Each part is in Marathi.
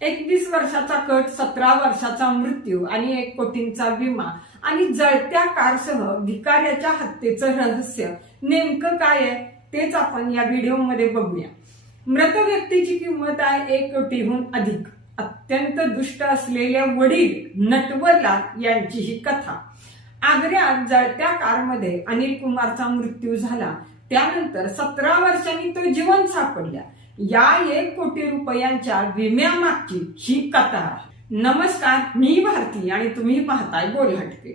एकवीस वर्षाचा कट सतरा वर्षाचा मृत्यू आणि एक कोटींचा विमा. आणि जळत्या कारसह भिकाऱ्याच्या हत्येचं रहस्य नेमकं काय आहे तेच आपण या व्हिडिओमध्ये बघूया. मृत व्यक्तीची किंमत आहे एक कोटीहून अधिक. अत्यंत दुष्ट असलेल्या वडील नटवरला यांची ही कथा. आग्र्यात जळत्या कारमध्ये अनिल कुमारचा मृत्यू झाला. त्यानंतर सतरा वर्षांनी तो जीवन सापडला. या एक कोटी रुपयांच्या विम्यामागची ही कथा आहे. नमस्कार मी भारती आणि तुम्ही पाहताय बोल हटके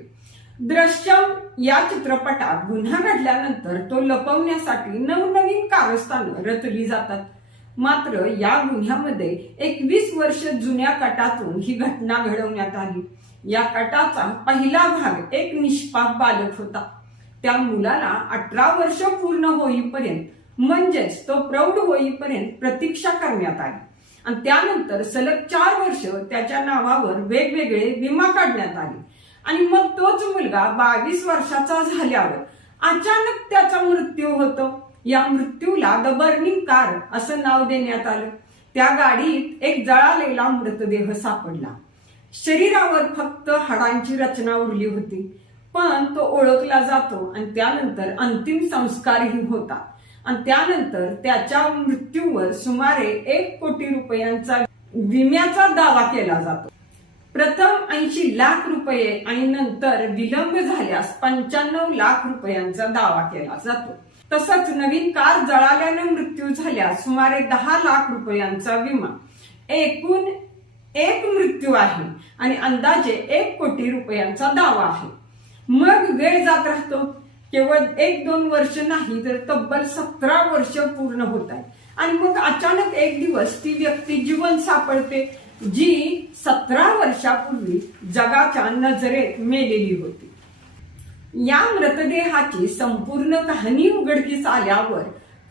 द्रश्यम या चित्रपटात गुन्हा घडल्यानंतर तो लपवण्यासाठी नवनवीन कारस्थानं रचली जातात. मात्र या गुन्ह्यामध्ये एकवीस वर्ष जुन्या कटातून ही घटना घडवण्यात आली. या कटाचा पहिला भाग एक निष्पाप बालक होता. त्या मुलाला अठरा वर्ष पूर्ण होईपर्यंत म्हणजेच तो प्रौढ होईपर्यंत प्रतीक्षा करण्यात आली. आणि त्यानंतर सलग चार वर्ष त्याच्या नावावर वेगवेगळे विमा काढण्यात आले. आणि मग तोच मुलगा बावीस वर्षाचा झाल्यावर अचानक त्याचा मृत्यू होतो. या मृत्यूला द बर्निंग कार असं नाव देण्यात आलं. त्या गाडीत एक जळालेला मृतदेह सापडला. शरीरावर फक्त हाडांची रचना उरली होती. पण तो ओळखला जातो आणि त्यानंतर अंतिम संस्कारही होता. आणि त्यानंतर त्याच्या मृत्यूवर सुमारे एक कोटी रुपयांचा विम्याचा दावा केला जातो. प्रथम ऐंशी लाख रुपये आणि नंतर विलंब झाल्यास पंच्याण्णव लाख रुपयांचा दावा केला जातो. तसंच नवीन कार जळाल्यानं मृत्यू झाल्यास सुमारे दहा लाख रुपयांचा विमा. एकूण एक मृत्यू आहे आणि अंदाजे एक कोटी रुपयांचा दावा आहे. मग वेळ जात राहतो. केवळ एक दोन वर्ष नाही तर तब्बल सतरा वर्ष पूर्ण होत आहे आणि मग अचानक एक दिवस ती व्यक्ती जीवन सापडते जी सतरा वर्षापूर्वी जगाच्या नजरेत मेलेली होती. या मृतदेहाची संपूर्ण कहाणी उघडकीस आल्यावर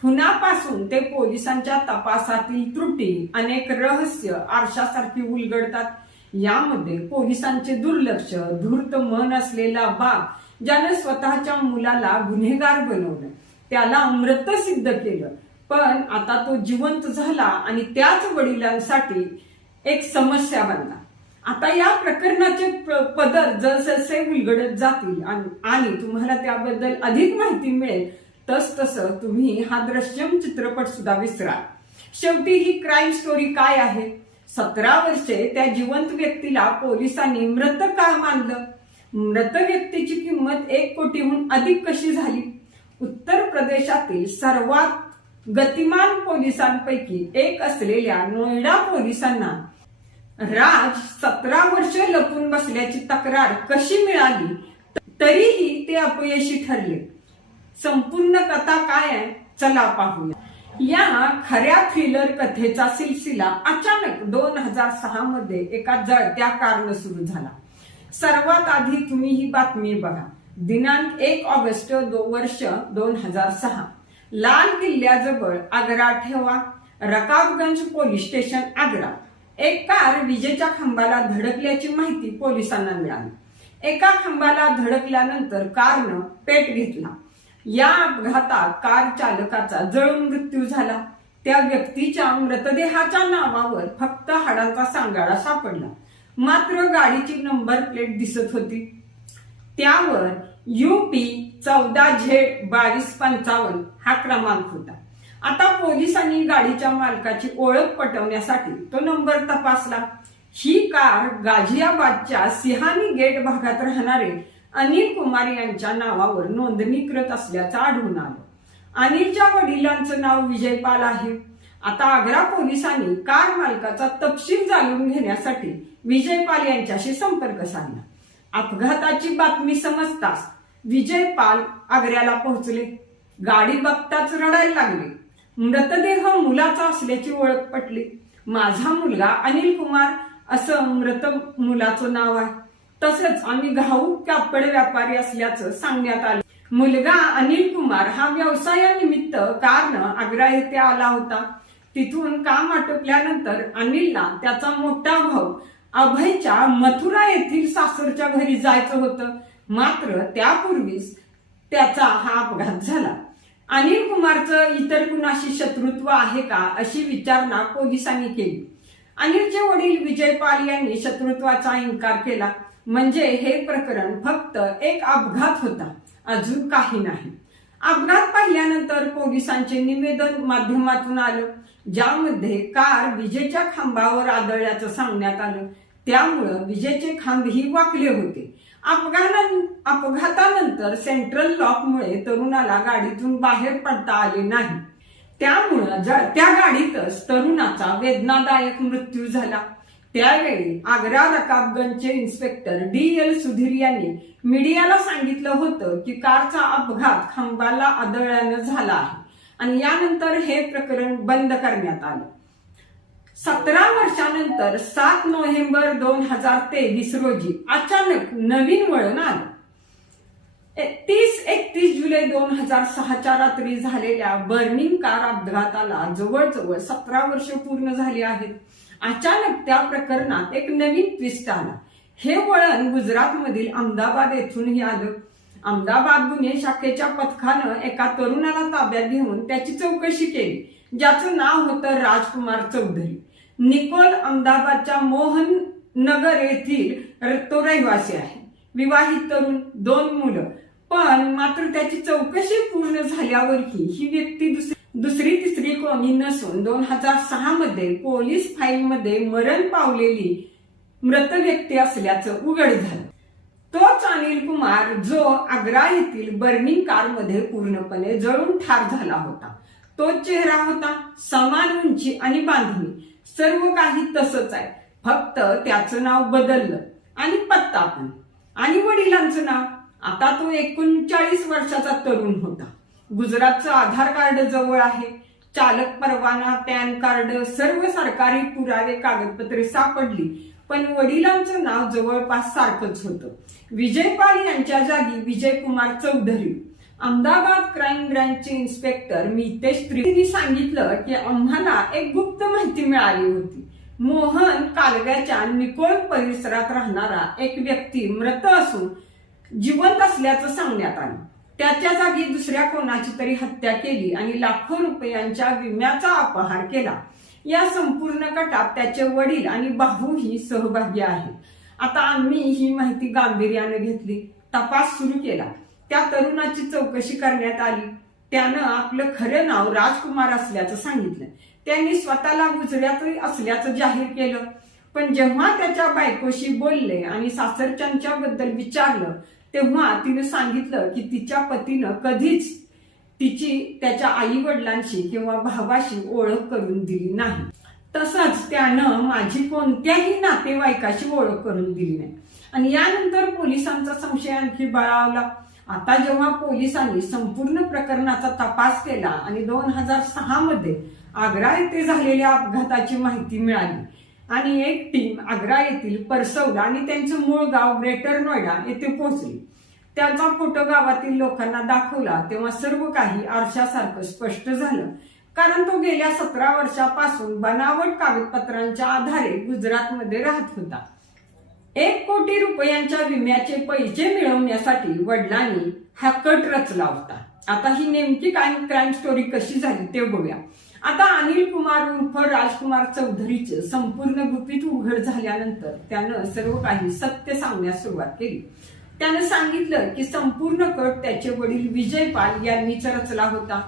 खुनापासून ते पोलिसांच्या तपासातील त्रुटी अनेक रहस्य आरशासारखी उलगडतात. यामध्ये पोलिसांचे दुर्लक्ष धूर्त मन असलेला बाप ज्याने स्वतःच्या मुलाला गुन्हेगार बनवलं त्याला मृत सिद्ध केलं. पण आता तो जिवंत झाला आणि त्याच वडिलांसाठी एक समस्या बनला. आता या प्रकरणाचे पदर जसजसे उलगडत जातील आणि आणि तुम्हाला त्याबद्दल अधिक माहिती मिळेल. तस तसं तुम्ही हा दृश्यम चित्रपट सुद्धा विसरा. शेवटी ही क्राईम स्टोरी काय आहे? सतरा वर्षे त्या जिवंत व्यक्तीला पोलिसांनी मृत का मानलं? मृत व्यक्तीची किंमत एक कोटीहून अधिक कशी झाली? उत्तर प्रदेशातील सर्वात गतिमान पोलिसांपैकी एक असलेल्या नोएडा पोलिसांना राज सतरा वर्ष लपून बसल्याची तक्रार कशी मिळाली? तरीही ते अपयशी ठरले. संपूर्ण कथा काय आहे? चला पाहूया. या खऱ्या थ्रिलर कथेचा सिलसिला अचानक दोन हजार सहा मध्ये एका जळत्या कारनं सुरू झाला. सर्वात आधी तुम्ही ही बातमी बघा. दिनांक एक ऑगस्ट दो वर्ष दोन हजार सहा. लाल किल्ल्याजवळ आग्रा ठेवा. Rakabganj police station Agra. एक कार विजेच्या खांबाला धडकल्याची माहिती पोलिसांना मिळाली. एका खांबाला धडकल्यानंतर कारनं पेट घेतला. या अपघातात कार चालकाचा जळून मृत्यू झाला. त्या व्यक्तीच्या मृतदेहाच्या नावावर फक्त हाडांचा सांगाडा सापडला. मात्र गाडीची नंबर प्लेट दिसत होती. त्यावर युपी चौदा झेड बावीस पंचावन्न हा क्रमांक होता. आता पोलिसांनी गाडीच्या मालकाची ओळख पटवण्यासाठी तो नंबर तपासला. ही कार गाझियाबादच्या सिहानी गेट भागात राहणारे अनिल कुमार यांच्या नावावर नोंदणीकृत असल्याचं आढळून आलं. अनिलच्या वडिलांचं नाव विजयपाल आहे. आता आग्रा पोलिसांनी कार मालकाचा तपशील जाणून घेण्यासाठी विजयपाल यांच्याशी संपर्क साधला. अपघाताची बातमी समजताच विजयपाल आग्र्याला पोहोचले. गाडी बघताच रडायला लागले. मृतदेह मुलाचा असल्याची ओळख पटली. माझा मुलगा अनिल कुमार असं मृत मुलाचं नाव आहे. तसंच आम्ही घाऊ कापड व्यापारी असल्याचं सांगण्यात आलं. मुलगा अनिल कुमार हा व्यवसायानिमित्त कारनं आग्रा येथे आला होता. तिथून काम आटोपल्यानंतर अनिलला त्याचा मोठा भाऊ अभयच्या मथुरा येथील सासरच्या घरी जायचं होतं. मात्र त्यापूर्वीच त्याचा हा अपघात झाला. अनिल कुमारचं इतर कुणाशी शत्रुत्व आहे का अशी विचारणा पोलिसांनी केली. अनिलचे वडील विजय पाल यांनी शत्रुत्वाचा इन्कार केला. म्हणजे हे प्रकरण फक्त एक अपघात होता. अजून काही नाही. अपघात पाहिल्यानंतर पोलिसांचे निवेदन माध्यमातून आलं. ज्यामध्ये कार विजेच्या खांबावर आदळल्याचं सांगण्यात आलं. त्यामुळं विजेचे खांबही वाकले होते. अपघातानंतर सेंट्रल लॉकमुळे तरुणाला गाडीतून बाहेर पडता आले नाही. त्यामुळं त्या गाडीतच तरुणाचा वेदनादायक मृत्यू झाला. त्यावेळी आग्रा रकाबगंजचे इन्स्पेक्टर डी एल सुधीर यांनी मीडियाला सांगितलं होतं की कारचा अपघात खांबाला आदळल्यानं झाला आहे. आणि यानंतर हे प्रकरण बंद करण्यात आलं. सतरा वर्षानंतर सात नोव्हेंबर दोन हजार तेवीस रोजी अचानक नवीन वळण आलं. तीस एकतीस जुलै दोन हजार सहाच्या रात्री झालेल्या बर्निंग कार अपघाताला जवळजवळ सतरा वर्ष पूर्ण झाली आहेत. अचानक त्या प्रकरणात एक नवीन ट्विस्ट आला. हे वळण गुजरातमधील अहमदाबाद येथूनही आलं. अहमदाबाद गुन्हे शाखेच्या पथकानं एका तरुणाला ताब्यात घेऊन त्याची चौकशी केली. ज्याचं नाव होतं राजकुमार चौधरी. निकोल अहमदाबादच्या मोहन नगर येथील तो रहिवासी आहे. विवाहित तरुण दोन मुलं. पण मात्र त्याची चौकशी पूर्ण झाल्यावरही ही व्यक्ती दुसरी दुसरी तिसरी कोणी नसून दोन हजार सहा मध्ये पोलीस फाईलमध्ये मरण पावलेली मृत व्यक्ती असल्याचं उघड झालं. तोच अनिल कुमार जो आग्रा येथील बर्निंग कारमध्ये पूर्णपणे जळून ठार झाला होता. तोच चेहरा होता समान उंची आणि बांधणी. सर्व काही तसंच आहे. फक्त त्याचं नाव बदललं आणि पत्ता पण. आणि वडिलांचं नाव. आता तो एकोणचाळीस वर्षाचा तरुण होता. गुजरातचं आधार कार्ड जवळ आहे. चालक परवाना पॅन कार्ड सर्व सरकारी पुरावे कागदपत्रे सापडली. पण वडिलांचं नाव जवळपास सारखंच होतं. विजयपाल यांच्या जागी विजय कुमार चौधरी. अहमदाबाद क्राईम ब्रँचचे इन्स्पेक्टर मितेश त्रिवेदी सांगितलं की आम्हाला एक गुप्त माहिती मिळाली होती. मोहन कालव्याच्या निकोल परिसरात राहणारा एक व्यक्ती मृत असून जिवंत असल्याचं सांगण्यात आलं. त्याच्या जागी दुसऱ्या कोणाची तरी हत्या केली आणि लाखो रुपयांच्या विम्याचा अपहार केला. या संपूर्ण कटात त्याचे वडील आणि भाऊही सहभागी आहेत. आता आम्ही ही माहिती गांभीर्याने घेतली. तपास सुरू केला. त्या तरुणाची चौकशी करण्यात आली. त्यानं आपलं खरं नाव राजकुमार असल्याचं सांगितलं. त्यांनी स्वतःला गुजरात असल्याचं जाहीर केलं. पण जेव्हा त्याच्या बायकोशी बोलले आणि सासरच्यांच्या बद्दल विचारलं तेव्हा तिने सांगितलं की तिच्या पतीनं कधीच तिची त्याच्या आई वडिलांशी किंवा भावाशी ओळख करून दिली नाही. तसंच त्यानं माझी कोणत्याही नातेवाईकाशी ओळख करून दिली नाही. आणि यानंतर पोलिसांचा संशय आणखी बळावला. आता जेव्हा पोलिसांनी संपूर्ण प्रकरणाचा तपास केला आणि दोन हजार सहा मध्ये आग्रा येथे झालेल्या अपघाताची माहिती मिळाली आणि एक टीम आग्रा येथील परसवला आणि त्यांचं मूळ गाव ग्रेटर नोएडा येथे पोहोचली. त्याचा फोटो गावातील लोकांना दाखवला तेव्हा सर्व काही आरशासारखं स्पष्ट झालं. कारण तो गेल्या सतरा वर्षापासून बनावट कागदपत्रांच्या आधारे गुजरातमध्ये राहत होता. एक कोटी रुपयांच्या विम्याचे पैसे मिळवण्यासाठी वडिलांनी हा कट रचला होता. आता ही नेमकी काय क्राईम स्टोरी कशी झाली ते बघूया. आता अनिल कुमार उर्फ राजकुमार चौधरीचं संपूर्ण गुपित उघड झाल्यानंतर त्यानं सर्व काही सत्य सांगण्यास सुरुवात केली. त्यानं सांगितलं की संपूर्ण कट त्याचे वडील विजय पाल यांनीच रचला होता.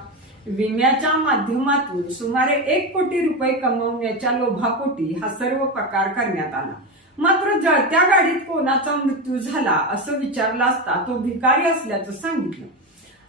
विम्याच्या माध्यमातून सुमारे एक कोटी रुपये कमवण्याच्या लोभापोटी हा सर्व प्रकार करण्यात आला. मात्र जळत्या गाडीत कोणाचा मृत्यू झाला असं विचारला असता तो भिकारी असल्याचं सांगितलं.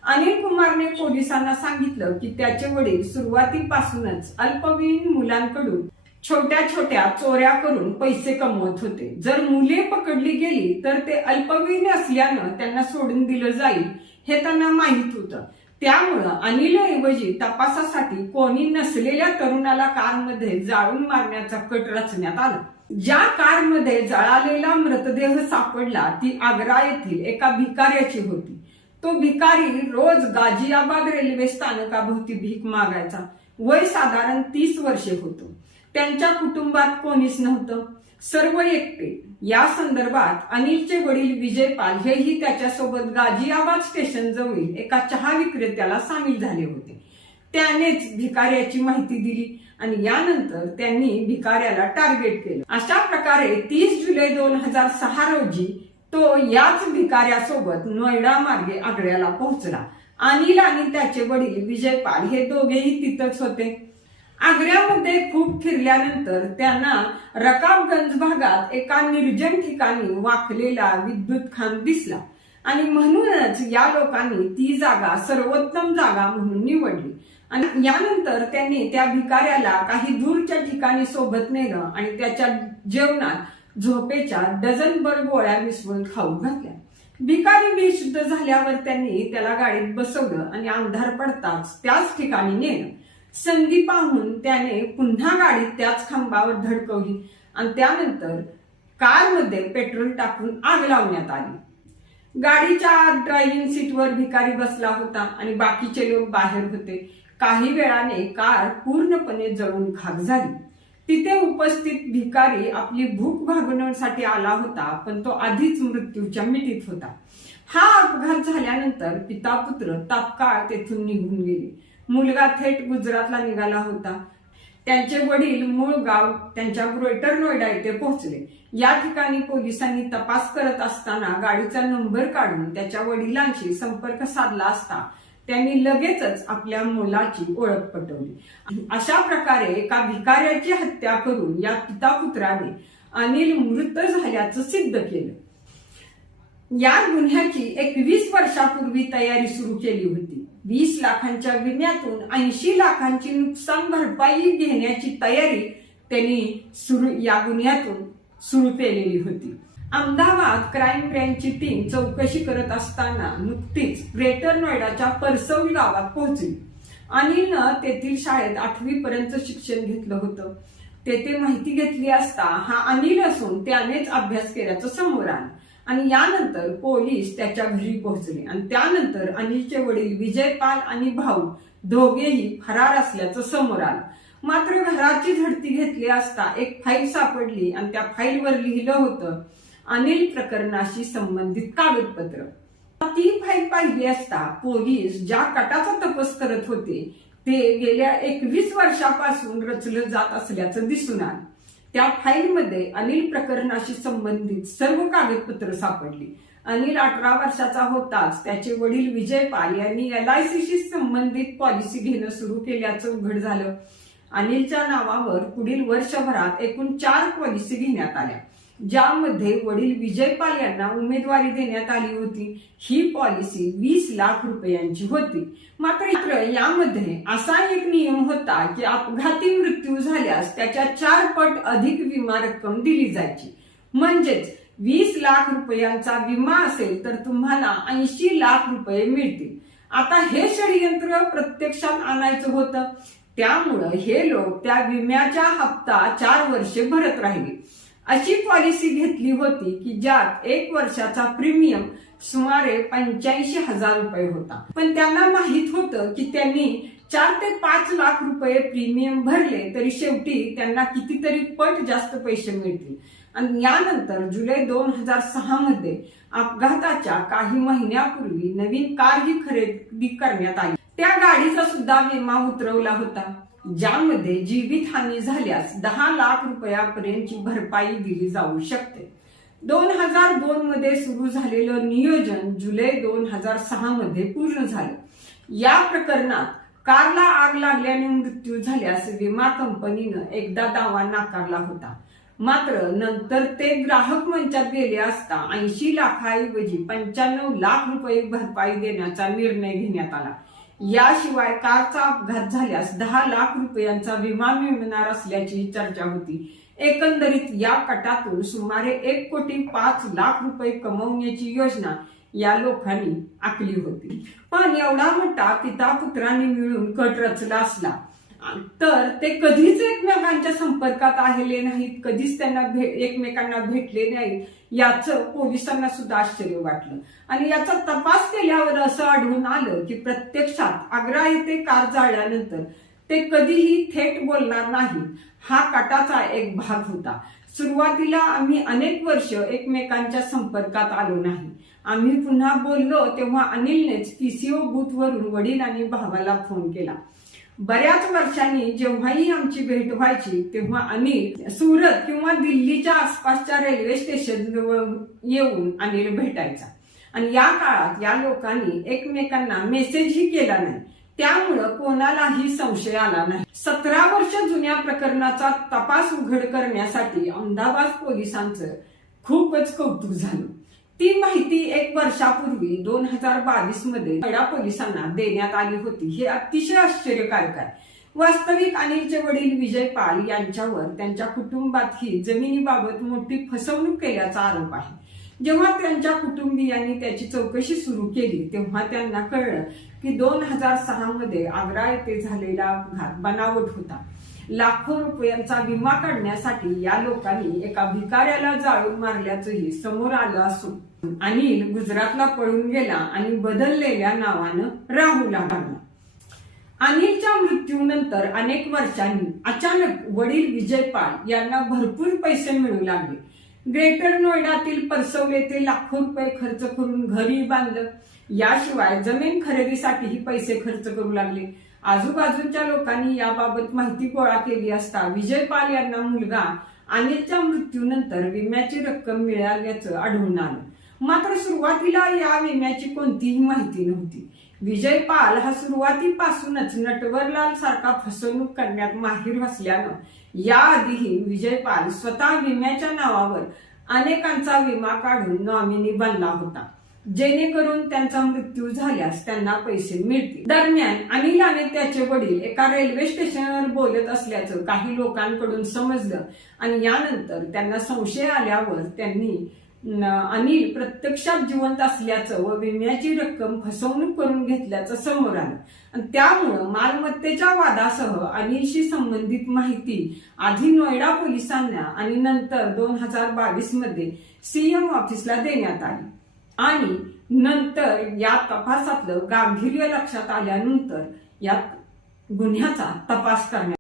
अनिल कुमारने पोलिसांना सांगितलं की त्याचे वडील सुरुवातीपासूनच अल्पवयीन मुलांकडून छोट्या छोट्या चोऱ्या करून पैसे कमवत होते. जर मुले पकडली गेली तर ते अल्पवयीन असल्यानं त्यांना सोडून दिलं जाईल हे त्यांना माहीत होतं. त्यामुळं अनिलऐवजी तपासासाठी कोणी नसलेल्या तरुणाला कारमध्ये जाळून मारण्याचा कट रचण्यात आला. ज्या कारमध्ये जळालेला मृतदेह सापडला ती आग्रा येथील एका भिकाऱ्याची होती. तो भिकारी रोज गाजियाबाद रेल्वे स्थानकाभोवती भीक मागायचा. वय साधारण तीस वर्षे होतो. त्यांच्या कुटुंबात कोणीच नव्हतं. सर्व एकटे. या संदर्भात अनिलचे वडील विजय पाल हेही त्याच्यासोबत गाजियाबाद स्टेशन जवळील एका चहा विक्रेत्याला सामील झाले होते. त्यानेच भिकाऱ्याची माहिती दिली. आणि यानंतर त्यांनी भिकाऱ्याला टार्गेट केलं. अशा प्रकारे तीस जुलै दोन हजार सहा रोजी तो याच भिकाऱ्यासोबत नोएडा मार्गे आग्र्याला पोहोचला. अनिल आणि त्याचे वडील विजयपाल हे दोघेही तिथंच होते. आग्र्यामध्ये खूप फिरल्यानंतर त्यांना रकाबगंज भागात एका निर्जन ठिकाणी वाकलेला विद्युत खांब दिसला आणि म्हणूनच या लोकांनी ती जागा सर्वोत्तम जागा म्हणून निवडली. आणि यानंतर त्यांनी त्या भिकाऱ्याला काही दूरच्या ठिकाणी सोबत नेलं आणि त्याच्या जेवणात झोपेच्या डझनभर गोळ्या मिसळून खाऊ घातल्या. भिकारी बेशुद्ध झाल्यावर त्यांनी त्याला गाडीत बसवलं आणि अंधार पडताच त्याच ठिकाणी नेलं. संधी पाहून त्याने पुन्हा गाडी त्याच खांबावर धडकवली आणि त्यानंतर कारमध्ये पेट्रोल टाकून आग लावण्यात आली. गाडीच्या आत ड्रायव्हिंग सीटवर भिकारी बसला होता आणि बाकीचे लोक बाहेर होते. काही वेळाने कार पूर्णपणे जळून खाक झाली. तिथे उपस्थित भिकारी आपली भूक भागवण्यासाठी आला होता पण तो आधीच मृत्यूच्या मिठीत होता. हा अपघात झाल्यानंतर पिता पुत्र तात्काळ तेथून निघून गेले. मुलगा थेट गुजरातला निघाला होता. त्यांचे वडील मूळ गाव त्यांच्या ग्रेटर नोएडा येथे पोहोचले. या ठिकाणी पोलिसांनी तपास करत असताना गाडीचा नंबर काढून त्याच्या वडिलांशी संपर्क साधला असता. त्यांनी लगेचच आपल्या मुलाची ओळख पटवली. अशा प्रकारे एका भिकाऱ्याची हत्या करून या पिता पुत्राने अनिल मृत झाल्याचं सिद्ध केलं. या गुन्ह्याची एक वीस वर्षापूर्वी तयारी सुरू केली होती. वीस लाखांच्या विम्यातून ऐंशी लाखांची नुकसान भरपाई घेण्याची तयारी त्यांनी सुरू या गुन्ह्यातून सुरू केलेली होती. अहमदाबाद क्राईम ब्रँचची टीम चौकशी करत असताना नुकतीच ग्रेटर नोएडाच्या परसौल गावात पोहोचली. अनिलनं तेथील शाळेत आठवी पर्यंत शिक्षण घेतलं होतं. तेथे माहिती घेतली असता हा अनिल असून त्यानेच अभ्यास केल्याचं समोर आलं. आणि यानंतर पोलीस त्याच्या घरी पोहोचले. आणि त्यानंतर अनिलचे वडील विजयपाल आणि भाऊ दोघेही फरार असल्याचं समोर आलं. मात्र घराची झडती घेतली असता एक फाईल सापडली आणि त्या फाईलवर लिहिलं होतं अनिल प्रकरणाशी संबंधित कागदपत्र. ती फाईल पाहिली असता पोलीस ज्या कटाचा तपास करत होते ते गेल्या एकवीस वर्षापासून रचलं जात असल्याचं दिसून आलं. त्या फाईलमध्ये अनिल प्रकरणाशी संबंधित सर्व कागदपत्र सापडली. अनिल अठरा वर्षाचा होताच त्याचे वडील विजय पाल यांनी एल आय सीशी संबंधित पॉलिसी घेणं सुरू केल्याचं उघड झालं. अनिलच्या नावावर पुढील वर्षभरात एकूण चार पॉलिसी घेण्यात आल्या. ज्यामध्ये वडील विजयपाल यांना उमेदवारी देण्यात आली होती. ही पॉलिसी वीस लाख रुपयांची होती. मात्र यामध्ये असा एक नियम होता की अपघाती मृत्यू झाल्यास त्याच्या चार पट अधिक विमा रक्कम दिली जायची. म्हणजेच वीस लाख रुपयांचा विमा असेल तर तुम्हाला ऐंशी लाख रुपये मिळतील. आता हे षडयंत्र प्रत्यक्षात आणायचं होतं. त्यामुळं हे लोक त्या विम्याचा हप्ता चार वर्षे भरत राहिले. अशी पॉलिसी घेतली होती की ज्यात एक वर्षाचा प्रीमियम सुमारे पंच्याऐंशी हजार रुपये होता. पण त्यांना माहीत होतं की त्यांनी चार ते पाच लाख रुपये प्रीमियम भरले तरी शेवटी त्यांना कितीतरी पट जास्त पैसे मिळतील. आणि यानंतर जुलै दोन हजार सहा मध्ये अपघाताच्या काही महिन्यापूर्वी नवीन कार ही खरेदी करण्यात आली. त्या गाडीचा सुद्धा विमा उतरवला होता. ज्यामध्ये जीवितहानी झाल्यास दहा लाख रुपयापर्यंतची भरपाई दिली जाऊ शकते. दोन हजार दोन मध्ये सुरू झालेलं नियोजन जुलै दोन हजार सहा मध्ये पूर्ण झालं. या प्रकरणात कारला आग लागल्याने मृत्यू झाल्यास विमा कंपनीनं एकदा दावा नाकारला होता. मात्र नंतर ते ग्राहक मंचात गेले असता ऐंशी लाखाऐवजी पंच्याण्णव लाख रुपये भरपाई देण्याचा निर्णय घेण्यात आला. याशिवाय कारचा अपघात झाल्यास दहा लाख रुपयांचा विमा मिळणार असल्याची चर्चा होती. एकंदरीत या कटातून सुमारे एक कोटी पाच लाख रुपये कमवण्याची योजना या लोकांनी आखली होती. पण एवढा मोठा पिता पुत्रांनी मिळून कट रचला असला तर ते कधीच एकमेकांच्या संपर्कात आलेले नाहीत कधीच त्यांना भे एकमेकांना भेटले नाहीत याचं पोलिसांना सुद्धा आश्चर्य वाटलं. आणि याचा तपास केल्यावर असं आढळून आलं की प्रत्यक्षात आग्रा येथे कार जाळल्यानंतर ते कधीही थेट बोलणार नाही. हा कटाचा एक भाग होता. सुरुवातीला आम्ही अनेक वर्ष एकमेकांच्या संपर्कात आलो नाही. आम्ही पुन्हा बोललो तेव्हा अनिलनेच पीसीओ बूथवरून वडील आणि भावाला फोन केला. बऱ्याच वर्षांनी जेव्हाही आमची भेट व्हायची तेव्हा अनिल सुरत किंवा दिल्लीच्या आसपासच्या रेल्वे स्टेशन येऊन अनिल भेटायचा. आणि या काळात या लोकांनी एकमेकांना मेसेजही केला नाही. त्यामुळं कोणालाही संशय आला नाही. सतरा वर्ष जुन्या प्रकरणाचा तपास उघड करण्यासाठी अहमदाबाद पोलिसांचं खूपच कौतुक झालं. ती माहिती एक वर्षापूर्वी दोन हजार बावीसमध्ये खेडा पोलिसांना देण्यात आली होती. हे अतिशय आश्चर्यकारक आहे. वास्तविक अनिलचे वडील विजय पाल यांच्यावर त्यांच्या कुटुंबातही जमिनीबाबत मोठी फसवणूक केल्याचा आरोप आहे. जेव्हा त्यांच्या कुटुंबियांनी त्याची चौकशी सुरू केली तेव्हा त्यांना कळलं की दोन हजार सहा मध्ये आग्रा येथे झालेला अपघात बनावट होता. लाखो रुपयांचा विमा काढण्यासाठी या लोकांनी एका भिकाऱ्याला जाळून मारल्याचंही समोर आलं असून अनिल गुजरातला पळून गेला आणि बदललेल्या नावानं राहू लागला अनिलच्या मृत्यूनंतर अनेक वर्षांनी अचानक वडील विजय पाल यांना भरपूर पैसे मिळू लागले. ग्रेटर नोएडातील परसवले ते लाखो रुपये खर्च करून घरी बांधलं. याशिवाय जमीन खरेदीसाठीही पैसे खर्च करू लागले. आजूबाजूच्या लोकांनी याबाबत माहिती गोळा केली असता विजय पाल यांना मुलगा अनिलच्या मृत्यूनंतर विम्याची रक्कम मिळाल्याचं आढळून आलं. मात्र सुरुवातीला या विम्याची कोणतीही माहिती नव्हती. विजय पाल हा सुरुवातीपासूनच नटवरलाल सारखा फसवणूक करण्यात माहीर असल्यानं याआधीही विजय पाल स्वतः विम्याच्या नावावर अनेकांचा विमा काढून नॉमिनी बनला होता. जेणेकरून त्यांचा मृत्यू झाल्यास त्यांना पैसे मिळतील. दरम्यान अनिल आणि त्याचे वडील एका रेल्वे स्टेशनवर बोलत असल्याचं काही लोकांकडून समजलं आणि यानंतर त्यांना संशय आल्यावर त्यांनी अनिल प्रत्यक्षात जिवंत असल्याचं व विम्याची रक्कम फसवणूक करून घेतल्याचं समोर आलं. आणि त्यामुळं मालमत्तेच्या वादासह अनिलशी संबंधित माहिती आधी नोएडा पोलिसांना आणि नंतर दोन हजार बावीसमध्ये सीएम ऑफिसला देण्यात आली. आणि नंतर या तपासातलं गांभीर्य लक्षात आल्यानंतर या गुन्ह्याचा तपास करण्यात